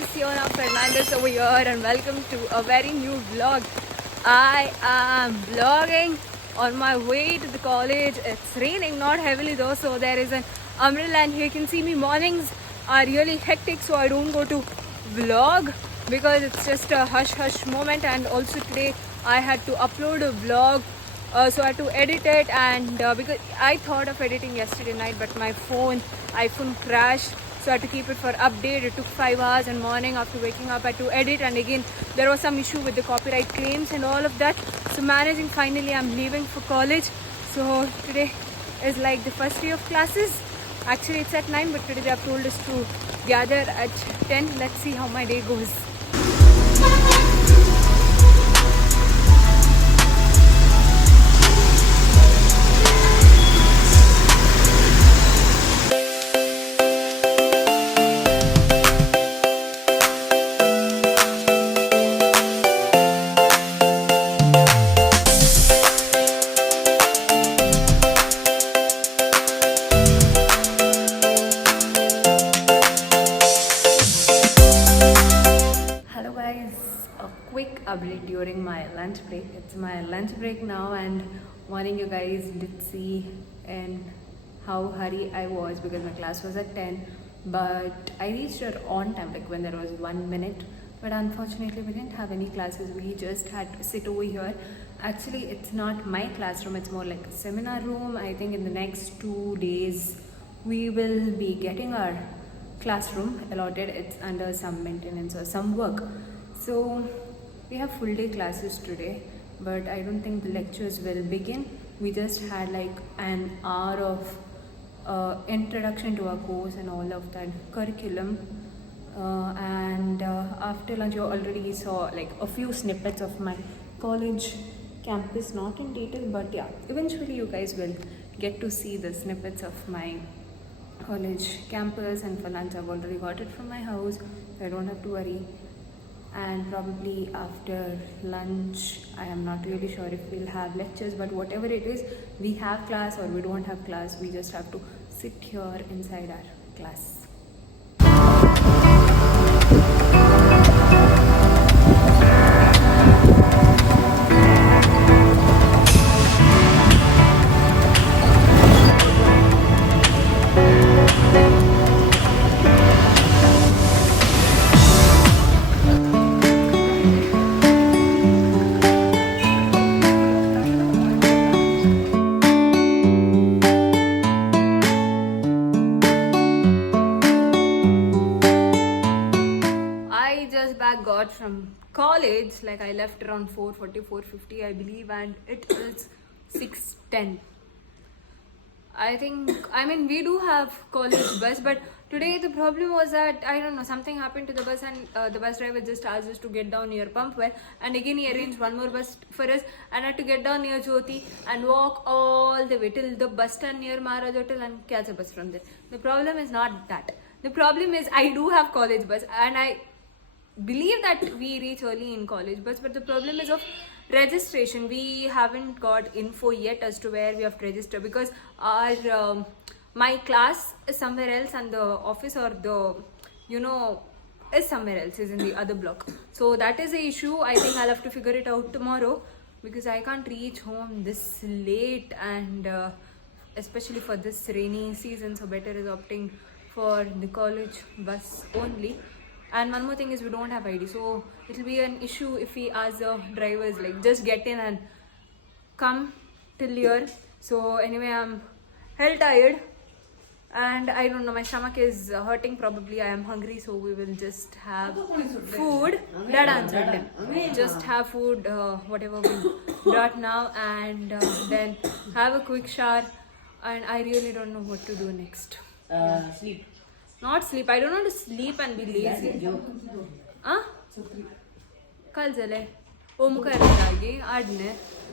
guys, Fiona Fernandez over here and welcome to a very new vlog. I am vlogging on my way to the college. It's raining, not heavily though, so there is an umbrella and here you can see me. Mornings are really hectic, so I don't go to vlog because it's just a hush moment. And also today I had to upload a vlog, so I had to edit it, and because I thought of editing yesterday night but my iPhone crashed, so I had to keep it for update. It took 5 hours, and morning after waking up I had to edit, and again there was some issue with the copyright claims and all of that. So managing, finally I'm leaving for college. So today is like the first day of classes. Actually it's at 9, but today they have told us to gather at 10. Let's see how my day goes. Quick update during my lunch break. It's my lunch break now, and morning you guys did see in how hurry I was because my class was at 10, but I reached her on time, like when there was 1 minute. But unfortunately we didn't have any classes. We just had to sit over here. Actually it's not my classroom, it's more like a seminar room. I think in the next 2 days we will be getting our classroom allotted. It's under some maintenance or some work. So we have full day classes today, but I don't think the lectures will begin. We just had like an hour of introduction to our course and all of that curriculum, and after lunch you already saw like a few snippets of my college campus, not in detail, but yeah, eventually you guys will get to see the snippets of my college campus. And for lunch I've already got it from my house, so I don't have to worry. And probably after lunch, I am not really sure if we'll have lectures, but whatever it is, we have class or we don't have class, we just have to sit here inside our class. Got from college, like I left around 4:40, 4:50 I believe, and it is 6:10. I think, I mean, we do have college bus, but today the problem was that, I don't know, something happened to the bus, and the bus driver just asked us to get down near Pumpwell, and again he arranged one more bus for us, and I had to get down near Jyoti and walk all the way till the bus stand near Maharaj Hotel and catch a bus from there. The problem is not that. The problem is I do have college bus, and I believe that we reach early in college bus, but the problem is of registration. We haven't got info yet as to where we have to register, because our my class is somewhere else and the office or the is somewhere else, is in the other block. So that is the issue. I think I'll have to figure it out tomorrow, because I can't reach home this late, and especially for this rainy season, so better is opting for the college bus only. And one more thing is we don't have ID, so it will be an issue if we ask the drivers like just get in and come till here. So anyway, I'm hell tired, and I don't know, my stomach is hurting. Probably I am hungry, so we will just have food. Dad answered him. Just have food, whatever we brought now, and then have a quick shower. And I really don't know what to do next. Sleep. Not sleep. I don't want to sleep and be lazy. Huh? Kal jale.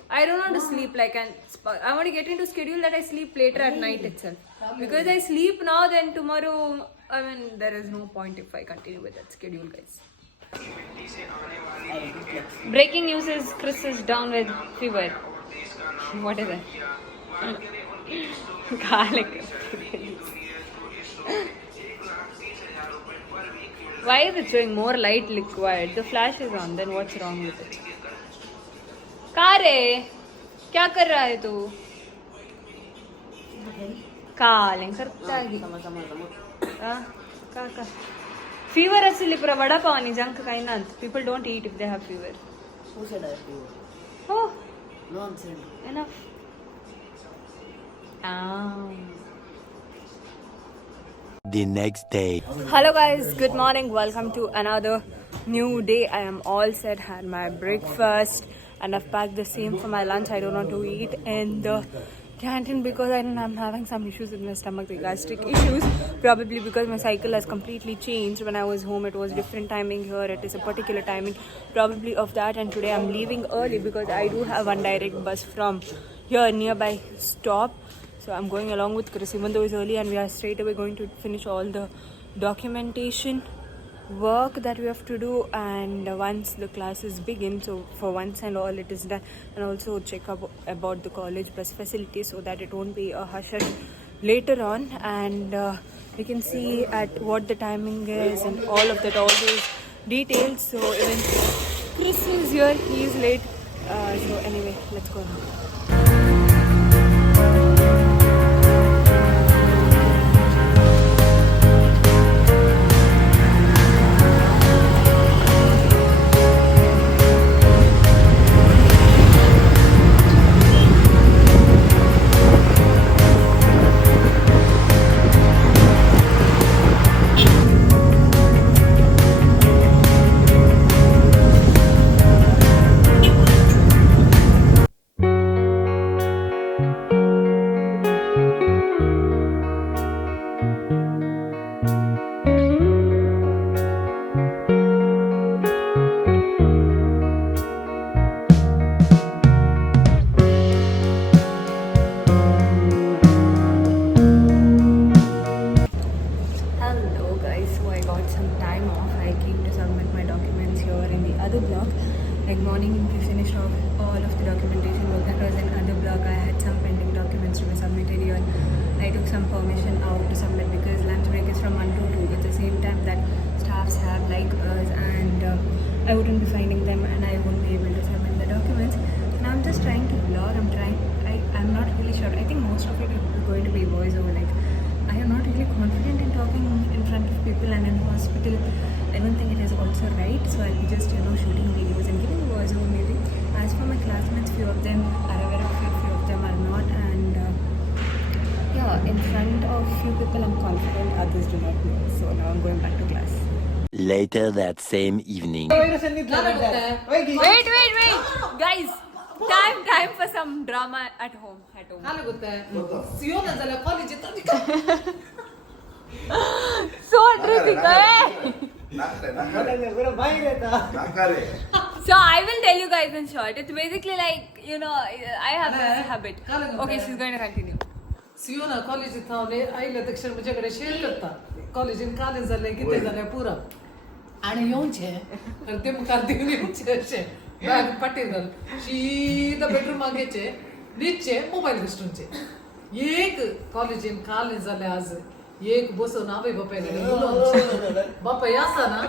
I don't want to sleep and I want to get into schedule that I sleep later at night itself. Because I sleep now, then tomorrow, I mean, there is no point if I continue with that schedule, guys. Breaking news is Chris is down with fever. What is it? Garlic. Why is it showing more light required? The flash is on. Then what's wrong with it? कहाँ रे? क्या कर रहा है तू? कालिंग करता है. का. Fever actually for vada pav ani junk kainant. People don't eat if they have fever. Who said I have fever? Oh, Nonsense. enough. The next day. Hello guys, good morning. Welcome to another new day. I am all set, had my breakfast and I've packed the same for my lunch. I don't want to eat in the canteen because I'm having some issues with my stomach, the gastric issues. Probably because my cycle has completely changed. When I was home it was different timing, here it is a particular timing, probably of that. And today I'm leaving early because I do have one direct bus from here nearby stop. So I'm going along with Chris even though it's early, and we are straight away going to finish all the documentation work that we have to do, and once the classes begin, so for once and all it is done, and also check up about the college bus facilities so that it won't be a hush later on. And we can see at what the timing is and all of that, all those details. So even Chris is here, he is late. So anyway, let's go now. Other block. Like morning we finished off all of the documentation work that was in other block. I had some pending documents to be submitted here. I took some permission out to submit because lunch break is from 1 to 2. At the same time that staffs have like us, and I wouldn't be finding them and I won't be able to submit the documents. And I'm just trying to vlog. I'm not really sure. I think most of it is going to be voiceover. Like I am not really confident in talking in front of people, and in hospital I don't think it is also right. So I'll be just shooting videos and giving a voiceover maybe. As for my classmates, few of them are aware of it, few of them are not. And yeah, in front of few people I'm confident, others do not know. So now I'm going back to class. Later that same evening. Wait, guys. Time for some drama at home. So terrific, So I will tell you guys in short. It's basically like, I have this habit. Okay, she's going to continue. सियोना college थावले आईला दक्षिण माझ्याकडे share करता college in काले झाले किती झाले पुरा आणि येऊनचे तर ते मुखार देऊन येऊनचे असे बॅग पटेल सीधा बेडरूम मागेचे नीचे मोबाईल दिसतूनचे एक कॉलेज इन काले झाले आज एक बसून आवे बापायला बापा यासा ना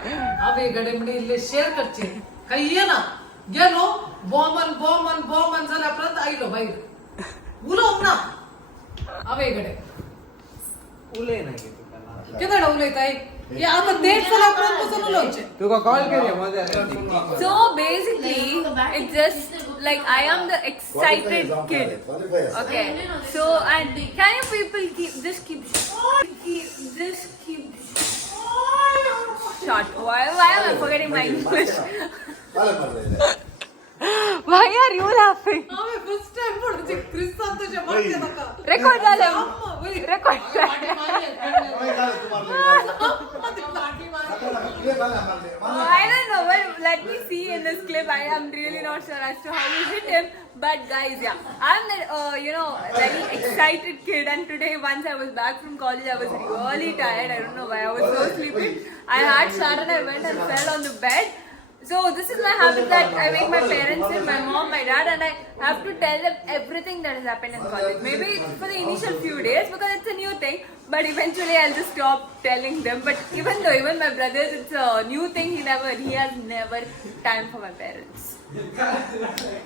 आवे गडे म्हणले शेअर करचे काही ये ना गेलो बॉमन झाल्यापर्यंत आईलो बाहेर उलो ना आवे गडे उले नाही तुला किती उलयत आहे या आता डेट झाल्यापर्यंत बसून उलोचे तुका कॉल केली माझ्या So basically, it's just like I am the excited kid. Okay. So and can you people keep short? Why am I forgetting my English? Why are you laughing? आवे फर्स्ट टाइम पडचे ख्रिस्तान तुझ्या मागे नका Record झालं. Record. I don't know. Well, let me see in this clip. I am really not sure as to how you hit him. But guys, yeah, I'm that very excited kid. And today, once I was back from college, I was really tired. I don't know why I was so sleepy. I had shower and I went and fell on the bed. So this is my habit that I make my parents sit, my mom, my dad, and I have to tell them everything that has happened in college. Maybe for the initial few days because it's a new thing, but eventually I'll just stop telling them. But even my brothers, it's a new thing. He has never time for my parents.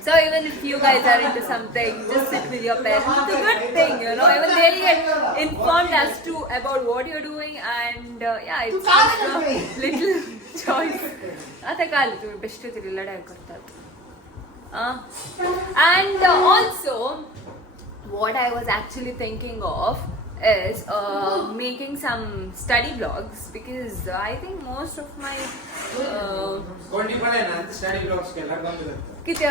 So even if you guys are into something, just sit with your parents. It's a good thing, you know. Even they'll get informed as to about what you're doing, and yeah, it's just a little choice. आता काल तुम्ही best तरी लढाई करतात. And also, what I was actually thinking of is making some study vlogs because I think most of my कोणी पण आहे ना स्टडी ब्लॉग्स केला बंद करतात. किती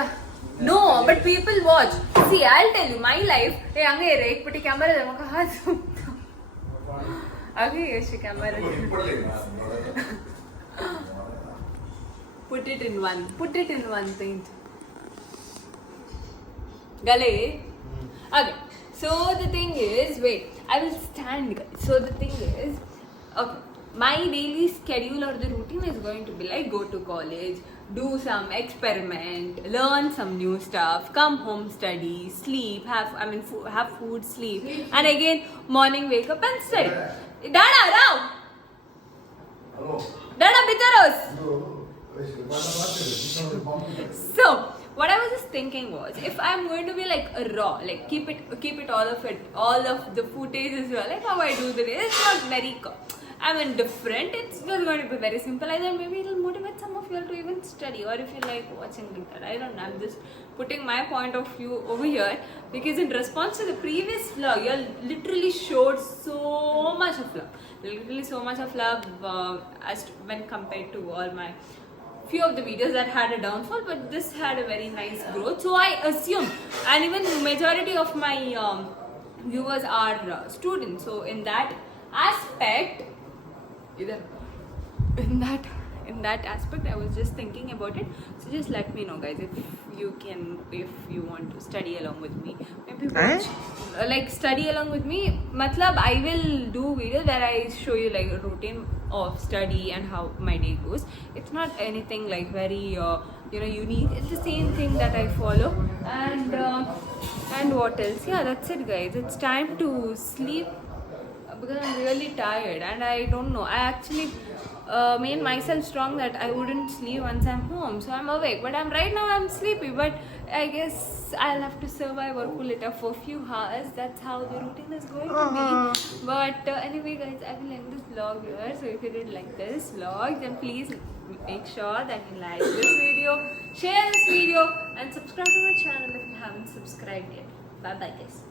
no but people watch. See, I'll tell you my life. हे अंगे रे एक पटी कॅमेरा दे मग हा अगे अशी camera put it in one thing. Gale. Okay. So the thing is, wait, I will stand, guys. So the thing is, okay, my daily schedule or the routine is going to be like go to college, do some experiment, learn some new stuff, come home, study, sleep, have food, sleep, and again morning wake up and study. Dada, Rao. Hello. Dada, bitaros. So what I was just thinking was, if I'm going to be like a raw, like keep it all of the footage as well, like how I do the day. It's not very different. It's just going to be very simple. I thought maybe it'll motivate some of you all to even study, or if you like watching like that. I don't know. I'm just putting my point of view over here because in response to the previous vlog, you all literally showed so much of love, as to, when compared to all my few of the videos that had a downfall, but this had a very nice growth. So I assume, and even majority of my viewers are students. So in that aspect, in that aspect, I was just thinking about it. So just let me know, guys, if you want to study along with me. Maybe watch, like study along with me. Matlab, I will do videos where I show you like a routine of study and how my day goes. It's not anything like very unique. It's the same thing that I follow. And what else? Yeah, that's it, guys. It's time to sleep because I'm really tired and I don't know. I actually made myself strong that I wouldn't sleep once I'm home, so I'm awake. But right now I'm sleepy. But I guess I'll have to survive or pull it up for a few hours. That's how the routine is going to be. But anyway, guys, I will end this vlog here. So if you did like this vlog, then please make sure that you like this video, share this video, and subscribe to my channel if you haven't subscribed yet. Bye bye, guys.